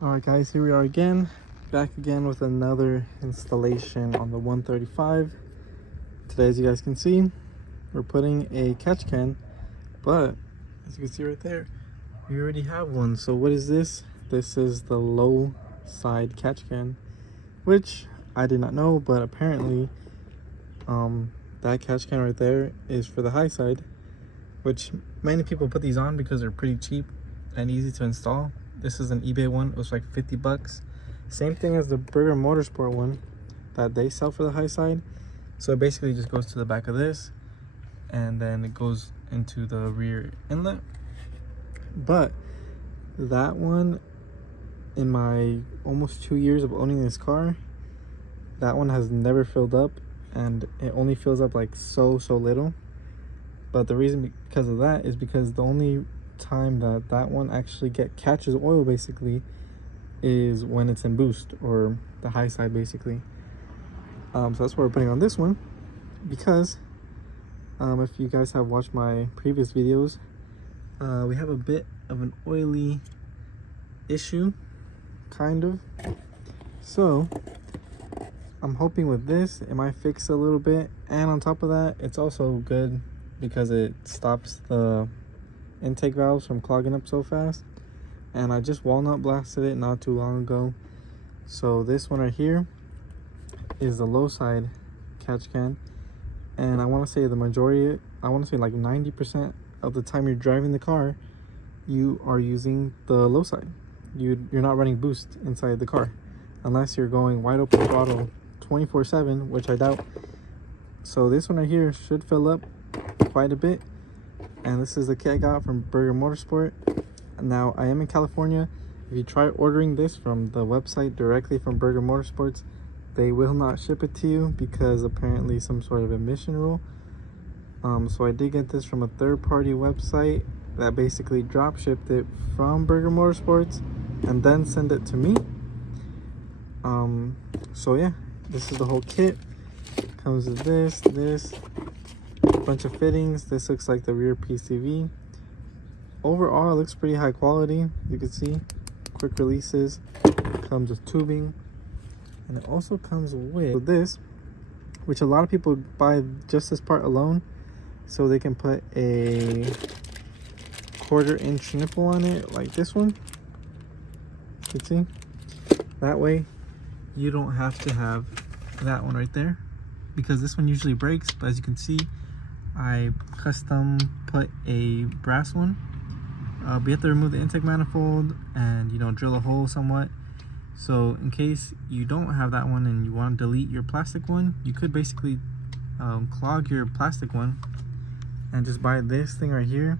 Alright guys, here we are again, back again with another installation on the 135. Today, as you guys can see, we're putting a catch can, but as you can see right there, we already have one. So what is this? This is the low side catch can, which I did not know, but apparently that catch can right there is for the high side, which many people put these on because they're pretty cheap and easy to install. This is an eBay one. It was like 50 bucks. Same thing as the Burger Motorsport one that they sell for the high side. So it basically just goes to the back of this and then it goes into the rear inlet. But that one, in my almost 2 years of owning this car, that one has never filled up, and it only fills up like so little. But the reason because of that is because the only time that one actually catches oil basically is when it's in boost, or the high side basically. So that's what we're putting on this one, because if you guys have watched my previous videos, we have a bit of an oily issue, kind of. So I'm hoping with this it might fix a little bit, and on top of that, it's also good because it stops the intake valves from clogging up so fast. And I just walnut blasted it not too long ago. So this one right here is the low side catch can, and I want to say the majority, I want to say like 90% of the time you're driving the car, you are using the low side. You're not running boost inside the car unless you're going wide open throttle 24/7, which I doubt. So this one right here should fill up quite a bit, and this is the kit I got from Burger Motorsport. Now I am in California. If you try ordering this from the website directly from Burger Motorsports, they will not ship it to you because apparently some sort of emission rule. So I did get this from a third-party website that basically drop shipped it from Burger Motorsports and then send it to me. So yeah, this is the whole kit. Comes with this bunch of fittings. This looks like the rear PCV. Overall, it looks pretty high quality. You can see quick releases. Comes with tubing, and it also comes with this, which a lot of people buy just this part alone, so they can put a 1/4-inch nipple on it, like this one. You can see that way you don't have to have that one right there, because this one usually breaks. But as you can see, I custom put a brass one. But you have to remove the intake manifold and, you know, drill a hole somewhat. So in case you don't have that one and you want to delete your plastic one, you could basically clog your plastic one and just buy this thing right here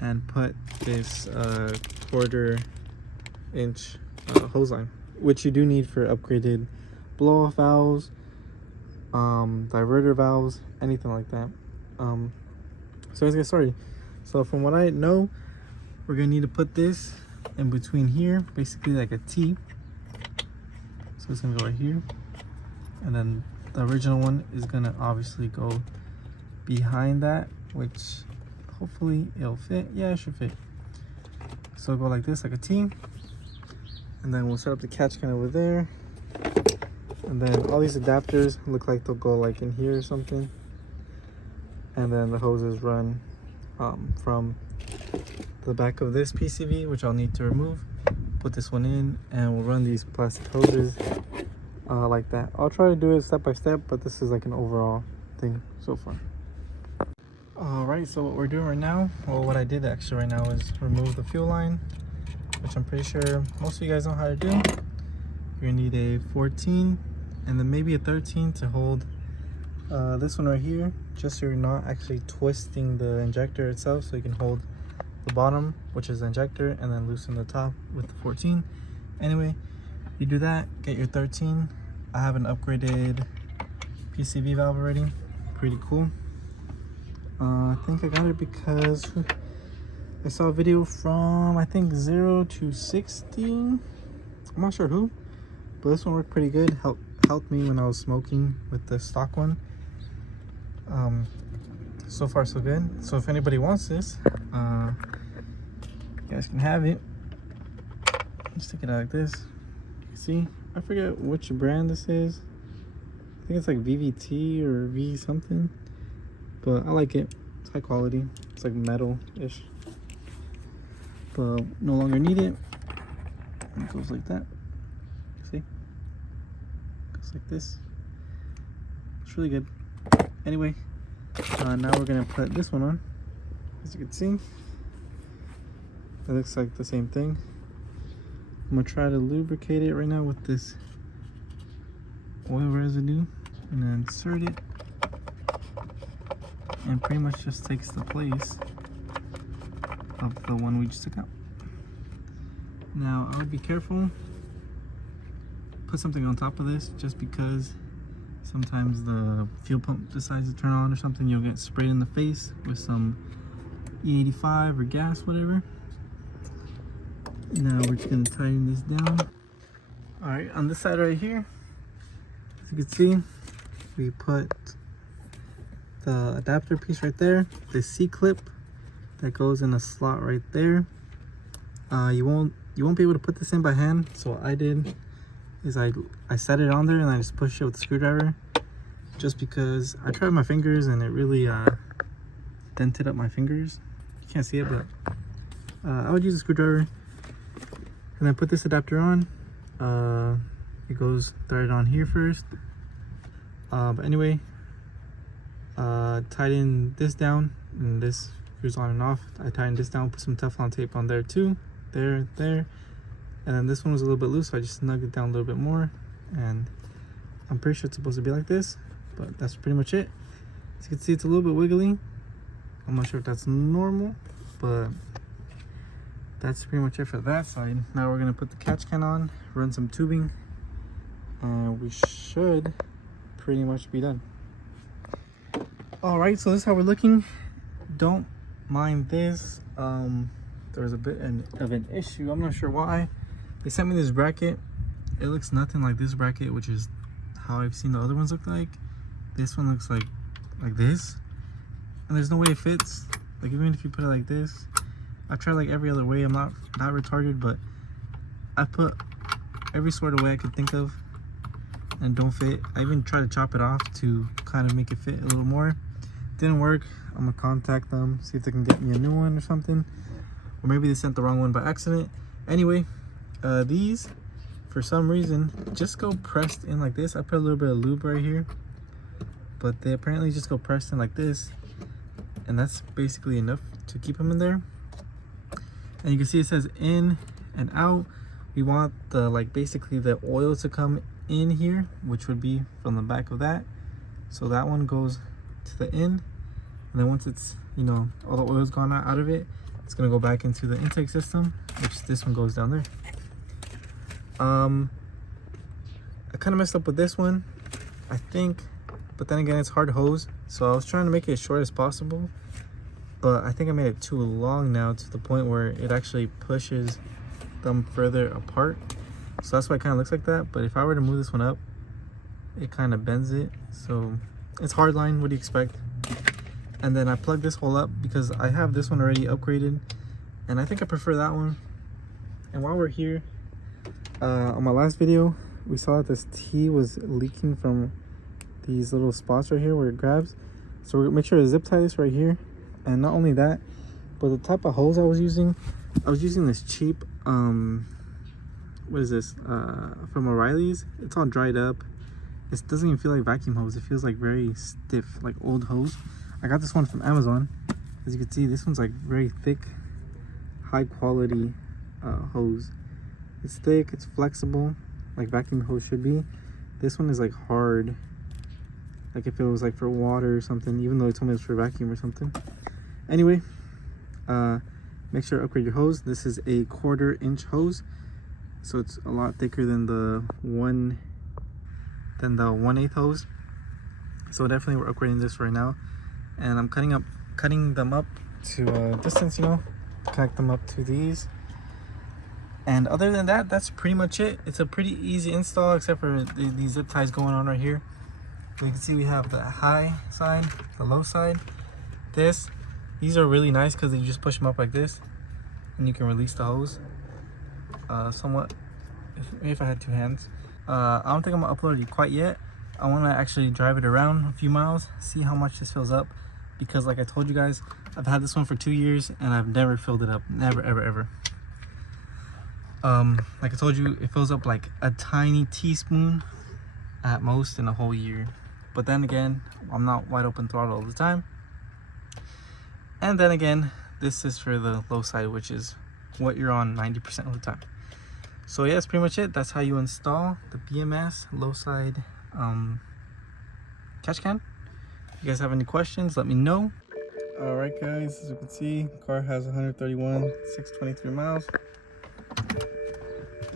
and put this 1/4-inch hose line, which you do need for upgraded blow-off valves, diverter valves, anything like that. So let's get started. So from what I know, we're gonna need to put this in between here, basically like a T. So it's gonna go right here, and then the original one is gonna obviously go behind that, which hopefully it'll fit. Yeah, it should fit. So it'll go like this, like a T, and then we'll set up the catch can over there. And then all these adapters look like they'll go like in here or something. And then the hoses run from the back of this PCV, which I'll need to remove. Put this one in, and we'll run these plastic hoses like that. I'll try to do it step by step, but this is like an overall thing so far. Alright, so what we're doing right now, well, what I did actually right now is remove the fuel line, which I'm pretty sure most of you guys know how to do. You're gonna need a 14 and then maybe a 13 to hold this one right here, just so you're not actually twisting the injector itself, so you can hold the bottom, which is the injector, and then loosen the top with the 14. Anyway, you do that, get your 13. I have an upgraded PCV valve already. Pretty cool. I think I got it because I saw a video from, I think, 0 to 60. I'm not sure who, but this one worked pretty good. Helped me when I was smoking with the stock one. So far so good. So if anybody wants this, you guys can have it. Just take it out like this. You can see, I forget which brand this is. I think it's like VVT or V something, but I like it. It's high quality. It's like metal-ish, but no longer need it. And it goes like that. See? Goes like this. It's really good. Anyway, now we're gonna put this one on. As you can see, it looks like the same thing. I'm gonna try to lubricate it right now with this oil residue and then insert it, and pretty much just takes the place of the one we just took out. Now I would be careful, put something on top of this, just because sometimes the fuel pump decides to turn on or something. You'll get sprayed in the face with some E85 or gas, whatever. Now we're just gonna tighten this down. All right, on this side right here, as you can see, we put the adapter piece right there, the C-clip that goes in a slot right there. You won't be able to put this in by hand, so what I did is I set it on there and I just pushed it with a screwdriver, just because I tried my fingers and it really dented up my fingers. You can't see it, but I would use a screwdriver. And then put this adapter on. It goes threaded on here first. But anyway, tighten this down, and this screws on and off. I tightened this down, put some Teflon tape on there too. There. And then this one was a little bit loose, so I just snugged it down a little bit more. And I'm pretty sure it's supposed to be like this, but that's pretty much it. As you can see, it's a little bit wiggly. I'm not sure if that's normal, but that's pretty much it for that side. Now we're gonna put the catch can on, run some tubing, and we should pretty much be done. All right, so this is how we're looking. Don't mind this. There was a bit of an issue. I'm not sure why. They sent me this bracket. It looks nothing like this bracket, which is how I've seen the other ones look like. This one looks like this, and there's no way it fits. Like, even if you put it like this, I tried like every other way. I'm not retarded, but I put every sort of way I could think of and don't fit. I even tried to chop it off to kind of make it fit a little more. Didn't work. I'm gonna contact them, see if they can get me a new one or something, or maybe they sent the wrong one by accident. Anyway, these for some reason just go pressed in like this. I put a little bit of lube right here, but they apparently just go pressed in like this, and that's basically enough to keep them in there. And you can see it says in and out. We want the basically the oil to come in here, which would be from the back of that. So that one goes to the in, and then once it's, you know, all the oil's gone out of it, it's gonna go back into the intake system, which this one goes down there. I kind of messed up with this one, I think, but then again, it's hard hose, so I was trying to make it as short as possible, but I think I made it too long now, to the point where it actually pushes them further apart. So that's why it kind of looks like that. But if I were to move this one up, it kind of bends it. So it's hard line. What do you expect? And then I plugged this hole up because I have this one already upgraded, and I think I prefer that one. And while we're here, on my last video, we saw that this T was leaking from these little spots right here where it grabs. So we're gonna make sure to zip tie this right here. And not only that, but the type of hose I was using this cheap, what is this, from O'Reilly's. It's all dried up. It doesn't even feel like vacuum hose. It feels like very stiff, like old hose. I got this one from Amazon. As you can see, this one's like very thick, high quality hose. It's thick, it's flexible, like vacuum hose should be. This one is like hard, like if it was like for water or something, even though it told me it was for vacuum or something. Anyway, make sure to upgrade your hose. This is a 1/4 inch hose, so it's a lot thicker than the 1/8 hose. So definitely we're upgrading this right now, and I'm cutting them up to a distance, you know, to connect them up to these. And other than that, that's pretty much it. It's a pretty easy install, except for these zip ties going on right here. So you can see we have the high side, the low side. These are really nice because you just push them up like this, and you can release the hose. somewhat, if I had two hands. I don't think I'm gonna upload it quite yet. I want to actually drive it around a few miles, see how much this fills up, because like I told you guys, I've had this one for 2 years and I've never filled it up. Never, ever, ever. Like I told you, it fills up like a tiny teaspoon at most in a whole year. But then again, I'm not wide open throttle all the time. And then again, this is for the low side, which is what you're on 90% of the time. So yeah, that's pretty much it. That's how you install the BMS low side catch can. If you guys have any questions, let me know. All right guys, as you can see, the car has 131,623 miles.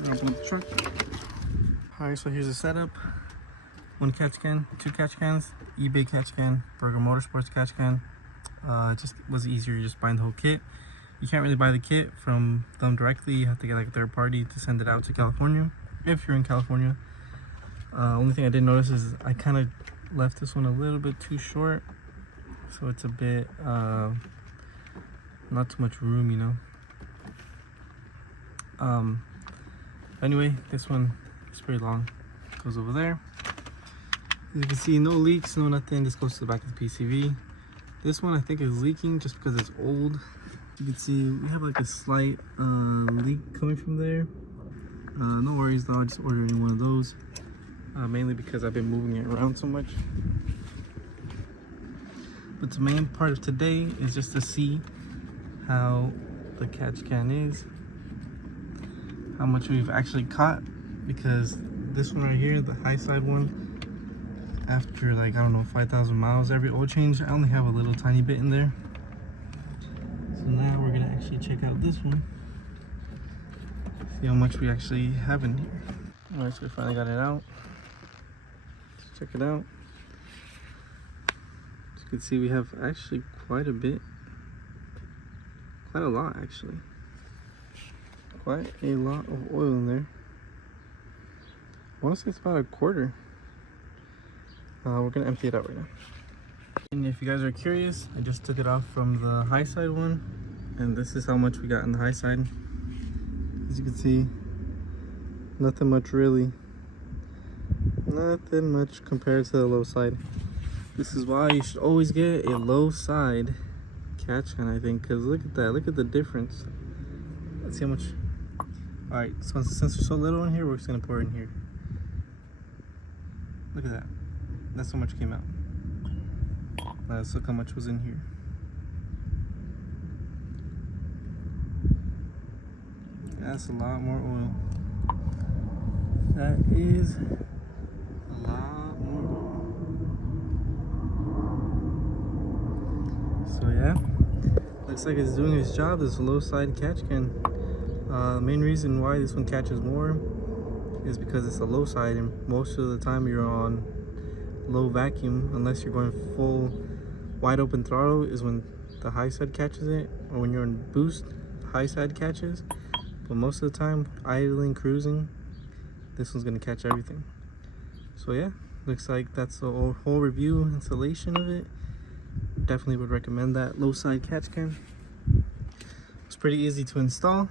Open up the truck. All right, so here's the setup. One catch can, two catch cans, eBay catch can, Burger Motorsports catch can. It just was easier just buying the whole kit. You can't really buy the kit from them directly. You have to get like a third party to send it out to California, if you're in California. Only thing I did notice is I kind of left this one a little bit too short, so it's a bit not too much room, you know. Anyway, this one is pretty long. Goes over there. As you can see, no leaks, no nothing. This goes to the back of the PCV. This one I think is leaking just because it's old. You can see we have like a slight leak coming from there. No worries though, I'll just order any one of those. Mainly because I've been moving it around so much. But the main part of today is just to see how the catch can is, how much we've actually caught, because this one right here, the high side one, after like, I don't know, 5,000 miles, every oil change, I only have a little tiny bit in there. So now we're gonna actually check out this one, see how much we actually have in here. All right, so we finally got it out. Let's check it out. As you can see, we have actually quite a bit, quite a lot actually. Quite a lot of oil in there. I want to say it's about a quarter. We're gonna empty it out right now. And if you guys are curious, I just took it off from the high side one, and this is how much we got on the high side. As you can see, nothing much really. Nothing much compared to the low side. This is why you should always get a low side catch can, I think, because look at that, look at the difference. Let's see how much. All right, so since there's so little in here, we're just gonna pour it in here. Look at that. That's how much came out. Let's look how much was in here. That's a lot more oil. That is a lot more oil. So yeah, looks like it's doing its job. This low side catch can. The main reason why this one catches more is because it's a low side, and most of the time you're on low vacuum, unless you're going full wide open throttle is when the high side catches it, or when you're on boost, the high side catches. But most of the time, idling, cruising, this one's gonna catch everything. So yeah, looks like that's the whole review installation of it. Definitely would recommend that low side catch can. It's pretty easy to install.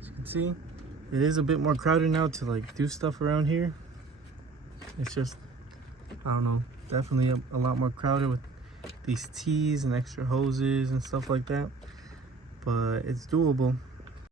As you can see, it is a bit more crowded now to like do stuff around here. It's just, I don't know, definitely a lot more crowded with these tees and extra hoses and stuff like that. But it's doable.